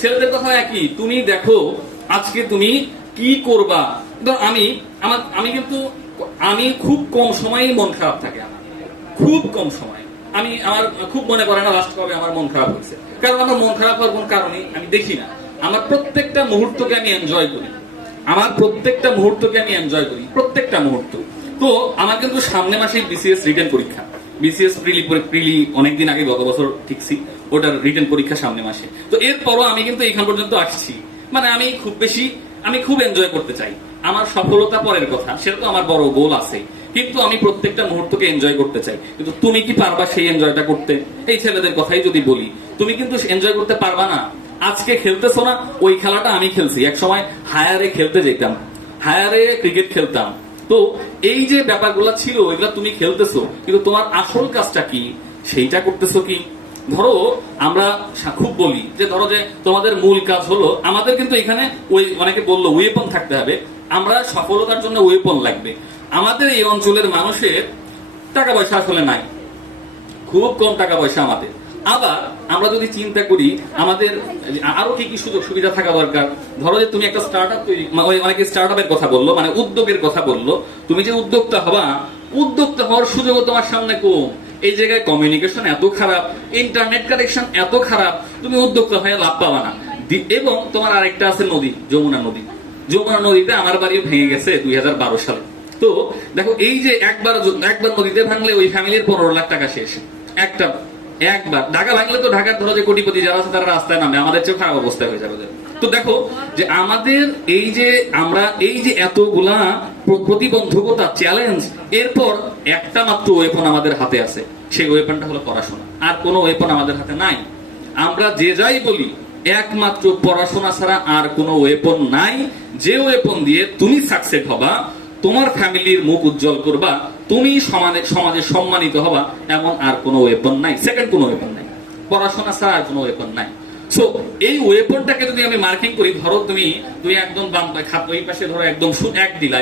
ছেলেদের কথা একই। তুমি দেখো আজকে তুমি কি করবা। আমি কিন্তু খুব কম সময়ে মন খারাপ থাকে, আমার খুব কম সময়। আমার খুব মনে পড়ে না লাস্ট কবে আমার মন খারাপ হয়েছে, কারণ আমার মন খারাপ হওয়ার কোন কারণে আমি দেখি না। আমার প্রত্যেকটা মুহূর্তকে আমি এনজয় করি, প্রত্যেকটা মুহূর্ত। তো আমার কিন্তু সামনে মাসে বিসিএস রিটেন পরীক্ষা, বিসিএস প্রিলি অনেকদিন আগে গত বছর ঠিকছি, ওটার রিটেন পরীক্ষা সামনে মাসে। তো এরপরও আমি কিন্তু এখান পর্যন্ত আসছি, মানে আমি খুব এনজয় করতে চাই। আমার সফলতা পরের কথা, সেটা তো আমার বড় গোল আছে, কিন্তু আমি প্রত্যেকটা মুহূর্তকে এনজয় করতে চাই। কিন্তু তুমি কি পারবা সেই এনজয়টা করতে? এই ছেলেদের কথাই যদি বলি, তুমি কিন্তু এনজয় করতে পারবা না। আজকে খেলতেছো না, ওই খেলাটা আমি খেলছি এক সময়, হায়ারে খেলতে যেতাম, হায়ারে ক্রিকেট খেলতাম। তো এই যে ব্যাপারগুলো ছিল, এগুলা তুমি খেলতেছো, কিন্তু তোমার আসল কাজটা কি সেইটা করতেছো কি? ধরো আমরা খুব বলি যে ধরো যে তোমাদের মূল কাজ হলো, আমাদের কিন্তু এখানে ওই অনেকে বললো ওয়েপন থাকতে হবে। আমরা সফলতার জন্য ওয়েপন লাগবে। আমাদের এই অঞ্চলের মানুষের টাকা পয়সা আসলে নাই, খুব কম টাকা পয়সা আমাদের। আবার আমরা যদি চিন্তা করি আমাদের আরো কি কি সুযোগ সুবিধা থাকা দরকার। ধরো যে তুমি একটা স্টার্ট আপ তৈরি, অনেকে স্টার্ট আপের কথা বললো, মানে উদ্যোগের কথা বললো। তুমি যে উদ্যোক্তা হওয়ার সুযোগও তোমার সামনে কম। এই জায়গায় কমিউনিকেশন এত খারাপ, ইন্টারনেট কানেকশন এত খারাপ, তুমি উদ্যোক্তা হয়ে লাভ পাবা না। এবং তোমার আরেকটা আছে নদী, যমুনা নদীতে আমার বাড়িও ভেঙে গেছে 2012 সালে। তো দেখো এই যে একবার নদীতে ভাঙলে ওই ফ্যামিলির 15 লাখ টাকা শেষ। একবার ঢাকা ভাঙলে তো ঢাকার ধরো যে কোটিপতি যারা আছে তারা রাস্তায় নামে, আমাদের চেয়ে খারাপ অবস্থা হয়ে যাবে। তো দেখো যে আমাদের আমরা এতগুলা প্রতিবন্ধকতা, চ্যালেঞ্জ, এরপর একটা মাত্র ওয়েপন আমাদের হাতে আছে, সেই ওয়েপনটা হলো পড়াশোনা। আর কোনো ওয়েপন আমাদের হাতে নাই। আমরা যে যাই বলি, একমাত্র পড়াশোনা ছাড়া আর কোনো ওয়েপন নাই, যে ওয়েপন দিয়ে তুমি সাকসেস হবা, তোমার ফ্যামিলির মুখ উজ্জ্বল করবা, তুমি সমাজে সম্মানিত হবা, এমন আর কোনো ওয়েপন নাই। সেকেন্ড কোনো ওয়েপন নাই, পড়াশোনা ছাড়া আর কোনো ওয়েপন নাই। সো এই ওয়েপনটাকে যদি আমি মার্কিং করি, ধরো তুমি একদম বাম ওই পাশে ধরো একদম এক দিলা,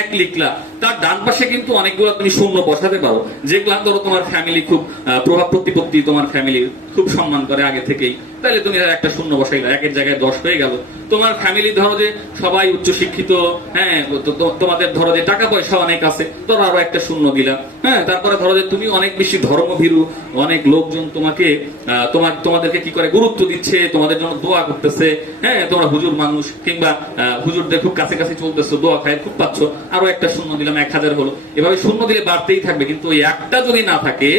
এক লিখলা, তার ডান পাশে কিন্তু অনেকগুলো তুমি শূন্য বসাতে পারো, যেগুলা ধরো তোমার ফ্যামিলি খুব প্রভাব প্রতিপত্তি, তোমার ফ্যামিলির খুব সম্মান করে আগে থেকেই, তাহলে তুমি একটা শূন্য বসাইলা, একের জায়গায় 10 হয়ে গেল। তোমার ফ্যামিলি ধরো যে সবাই উচ্চ শিক্ষিত, হ্যাঁ, তোমাদের ধরো যে টাকা পয়সা অনেক আছে, ধরো আরো একটা শূন্য দিলা। হ্যাঁ, তারপরে ধরো যে তুমি অনেক বেশি ধর্মভীরু, অনেক লোকজন তোমাকে তোমাদেরকে কি করে গুরুত্ব দিচ্ছে, তোমাদের জন্য দোয়া করতেছে। হ্যাঁ, তোমরা হুজুর মানুষ, কিংবা হুজুরদের খুব কাছে চলতেছো, দোয়া খায় খুব পাচ্ছ, আরো একটা শূন্য দিলাম, 1000 হলো। এভাবে শূন্য দিলে বাড়তেই থাকবে, কিন্তু ওই একটা যদি না থাকে,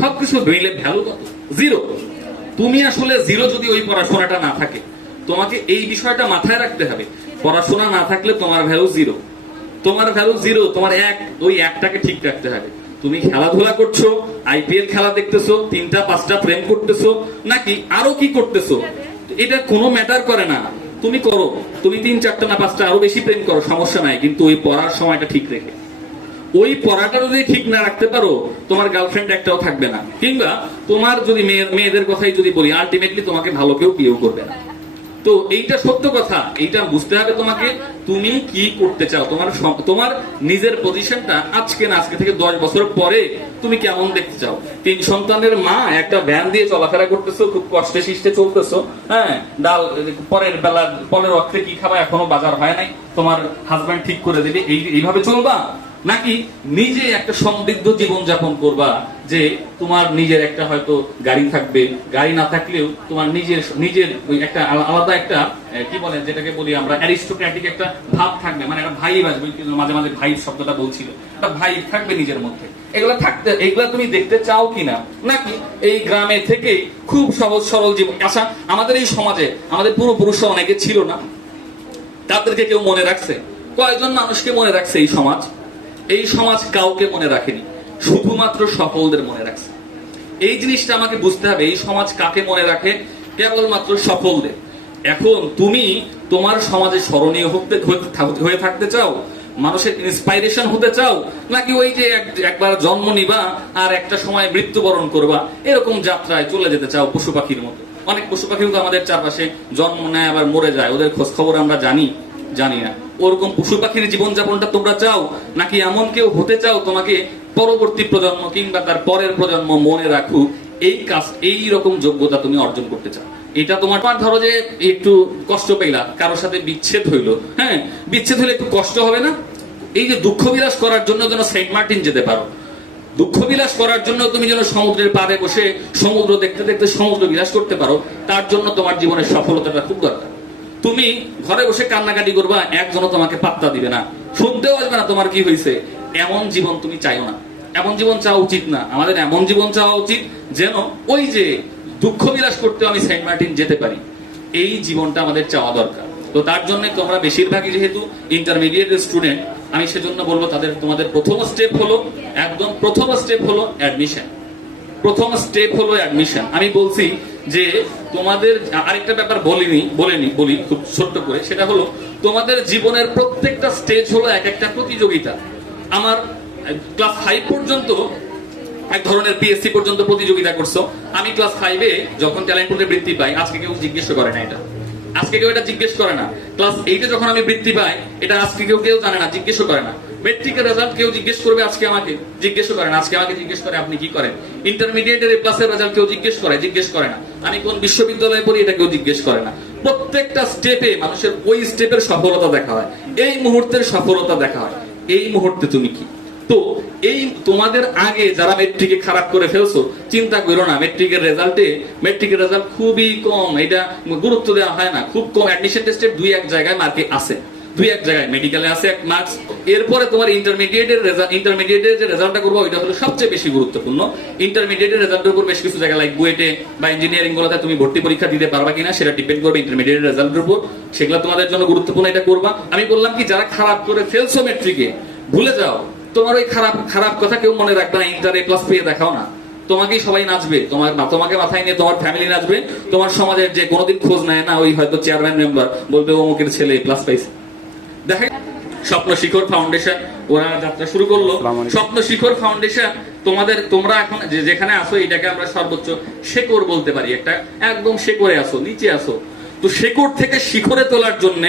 সবকিছু মিলে ভ্যালু কত? জিরো। তুমি আসলে জিরো যদি ওই পড়াশোনাটা না থাকে। তোমাকে এই বিষয়টা মাথায় রাখতে হবে, পড়াশোনা না থাকলে তোমার ভ্যালু জিরো, তোমার ওই একটাকে ঠিক রাখতে হবে। তুমি খেলাধুলা করছো, আইপিএল খেলা দেখতেছো, 3টা-5টা প্রেম করতেছো, নাকি আরো কি করতেছো, এটা কোনো ম্যাটার করে না। তুমি করো, তুমি 3-4টা না 5টা আরো বেশি প্রেম করো, সমস্যা নাই, কিন্তু ওই পড়ার সময়টা ঠিক রেখে। ওই পড়াটা যদি ঠিক না রাখতে পারো, তোমার গার্লফ্রেন্ড একটাও থাকবে না, কিংবা তোমার যদি মেয়েদের কথাই যদি বলি, আলটিমেটলি তোমাকে ভালো কেউ বিয়েও করবে না। তো এইটা সত্য কথা, এইটা বুঝতে হবে তোমাকে, তুমি কি করতে চাও, তোমার নিজের পজিশনটা আজকে থেকে 10 বছর পরে তুমি কেমন দেখতে চাও। 3 সন্তানের মা, একটা ভ্যান দিয়ে চলাফেরা করতেছো, খুব কষ্টে শিষ্টে চলতেছো। হ্যাঁ, ডাল পরের অর্থে কি খাবা এখনো বাজার হয় নাই, তোমার হাজবেন্ড ঠিক করে দেবে, এইভাবে চলবা? নাকি নিজে একটা সমৃদ্ধ জীবন যাপন করবা, যে তোমার নিজের একটা হয়তো গাড়ি থাকবে, গাড়ি না থাকলেও তোমার নিজের ওই একটা আলাদা একটা কি বলে, যেটাকে বলি আমরা অ্যারিস্টোক্র্যাটিক একটা ভাব থাকবে, মানে একটা ভাই আসবে, মাঝে মাঝে ভাই শব্দটা বলছিল, একটা ভাই থাকবে নিজের মধ্যে। এগুলা তুমি দেখতে চাও কিনা? নাকি এই গ্রামে থেকে খুব সহজ সরল জীবন? আচ্ছা, আমাদের এই সমাজে আমাদের পূর্বপুরুষরা অনেকে ছিল না, তাদেরকে কেউ মনে রাখছে? কয়েকজন মানুষকে মনে রাখছে এই সমাজ কাউকে মনে রাখেনি, শুধুমাত্র সফলদের মনে রাখছে। এই জিনিসটা আমাকে বুঝতে হবে, এই সমাজ কাকে মনে রাখে? কেবলমাত্র সফলদের। এখন তুমি তোমার সমাজে স্মরণীয় হয়ে থাকতে চাও, মানুষের ইন্সপাইরেশন হতে চাও, নাকি ওই যে একবার জন্ম নিবা আর একটা সময় মৃত্যুবরণ করবা, এরকম যাত্রায় চলে যেতে চাও পশু পাখির মতো? অনেক পশু পাখি তো আমাদের চারপাশে জন্ম নেয় আবার মরে যায়, ওদের খোঁজ খবর আমরা জানি না। ওরকম পশু পাখির জীবনযাপনটা তোমরা চাও, নাকি এমন কেউ হতে চাও তোমাকে পরবর্তী প্রজন্ম কিংবা তার পরের প্রজন্ম মনে রাখুক, এই রকম যোগ্যতা তুমি অর্জন করতে চাও? এটা তোমার ধরো যে একটু কষ্ট পেলা, কারোর সাথে বিচ্ছেদ হইলো, হ্যাঁ, বিচ্ছেদ হলে একটু কষ্ট হবে না? এই যে দুঃখ বিলাস করার জন্য যেন সেন্ট মার্টিন যেতে পারো, দুঃখ বিলাস করার জন্য তুমি যেন সমুদ্রের পাড়ে বসে সমুদ্র দেখতে দেখতে সমুদ্র বিলাস করতে পারো, তার জন্য তোমার জীবনের সফলতাটা খুব দরকার। তুমি ঘরে বসে কান্নাকাটি করবা, একজনও তোমাকে পাত্তা দিবে না, শুনতেও আসবে না তোমার কি হয়েছে, এমন জীবন তুমি চাইও না, এমন জীবন চাওয়া উচিত না। আমাদের এমন জীবন চাওয়া উচিত যেন ওই যে দুঃখ বিলাস করতে আমি সেন্ট মার্টিন যেতে পারি, এই জীবনটা আমাদের চাওয়া দরকার। তো তার জন্য তোমরা বেশিরভাগই যেহেতু ইন্টারমিডিয়েট স্টুডেন্ট, আমি সেজন্য বলবো তোমাদের প্রথম স্টেপ হলো, একদম প্রথম স্টেপ হলো অ্যাডমিশন। প্রথম স্টেপ হলো অ্যাডমিশন। আমি বলছি যে তোমাদের আরেকটা ব্যাপার বলি খুব ছোট্ট করে, সেটা হলো তোমাদের জীবনের প্রত্যেকটা স্টেজ হলো এক একটা প্রতিযোগিতা। আমার ক্লাস 5 পর্যন্ত এক ধরনের পিএসসি পর্যন্ত প্রতিযোগিতা করছো, আমি ক্লাস 5-এ যখন ট্যালেন্ট পুলে বৃত্তি পাই, আজকে কেউ জিজ্ঞেস করে না, আজকে কেউ এটা জিজ্ঞেস করে না। ক্লাস 8-এ যখন আমি বৃত্তি পাই, এটা আজকে কেউ জানে না, জিজ্ঞেসও করে না। মেট্রিকের রেজাল্ট কেউ জিজ্ঞেস করবে আজকে আমাকে, জিজ্ঞেসও করে না, আজকে আমাকে জিজ্ঞেস করে আপনি কি করেন। ইন্টারমিডিয়েটের A+ এর রেজাল্ট কেউ জিজ্ঞেস করে না। আমি কোন বিশ্ববিদ্যালয়ে পড়ি এটা কেউ জিজ্ঞেস করে না। প্রত্যেকটা স্টেপে মানুষের ওই স্টেপের সফলতা দেখা হয়, এই মুহূর্তের সফলতা দেখা হয়। এই মুহূর্তে তুমি কি? তো এই তোমাদের আগে যারা মেট্রিকে খারাপ করে ফেলছো, চিন্তা করো না, মেট্রিকের রেজাল্ট খুবই কম, এটা গুরুত্ব দেওয়া হয় না, খুব কম। অ্যাডমিশন টেস্টে 2-1 জায়গায় মার্কে আছে, 2-1 জায়গায় মেডিকেলে আছে 1 মার্কস। এরপরে তোমার ইন্টারমিডিয়েটের যে রেজাল্টটা করবো, ওইটা হলো সবচেয়ে বেশি গুরুত্বপূর্ণ। ইন্টারমিডিয়েটের রেজাল্টের উপর বেশ কিছু জায়গা লাইক বুয়েটে বা ইঞ্জিনিয়ারিং গুলোতে তুমি ভর্তি পরীক্ষা দিতে পারবা কিনা সেটা ডিপেন্ড করবে ইন্টারমিডিয়েটের রেজাল্টের উপর, সেগুলো তোমাদের জন্য গুরুত্বপূর্ণ, এটা করবা। আমি বললাম কি, যারা খারাপ করে ফেলছো মেট্রিকে, ভুলে যাও, তোমার ওই খারাপ কথা কেউ মনে রাখবে না। ইন্টার A+ পেয়ে দেখাও না, তোমাকেই সবাই নাচবে, তোমাকে মাথায় নিয়ে তোমার ফ্যামিলি নাচবে, তোমার সমাজের যে কোনোদিন খোঁজ নেয় না ওই হয়তো চেয়ারম্যান মেম্বার বলবে অমুকের ছেলে A+ পাইছে। দেখা স্বপ্ন শিখর ফাউন্ডেশন ওরা যাত্রা শুরু করলো। স্বপ্ন শিখর ফাউন্ডেশন তোমরা এখন যেখানে আসো, এটাকে আমরা সর্বোচ্চ শেকড় বলতে পারি, একটা একদম শেকড়ে আসো, নিচে আসো। তো শেকড় থেকে শিখরে তোলার জন্য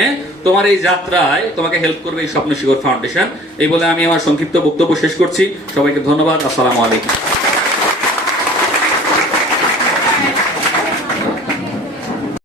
তোমার এই যাত্রায় তোমাকে হেল্প করবে এই স্বপ্ন শিখর ফাউন্ডেশন। এই বলে আমি আমার সংক্ষিপ্ত বক্তব্য শেষ করছি। সবাইকে ধন্যবাদ। আসসালামু আলাইকুম।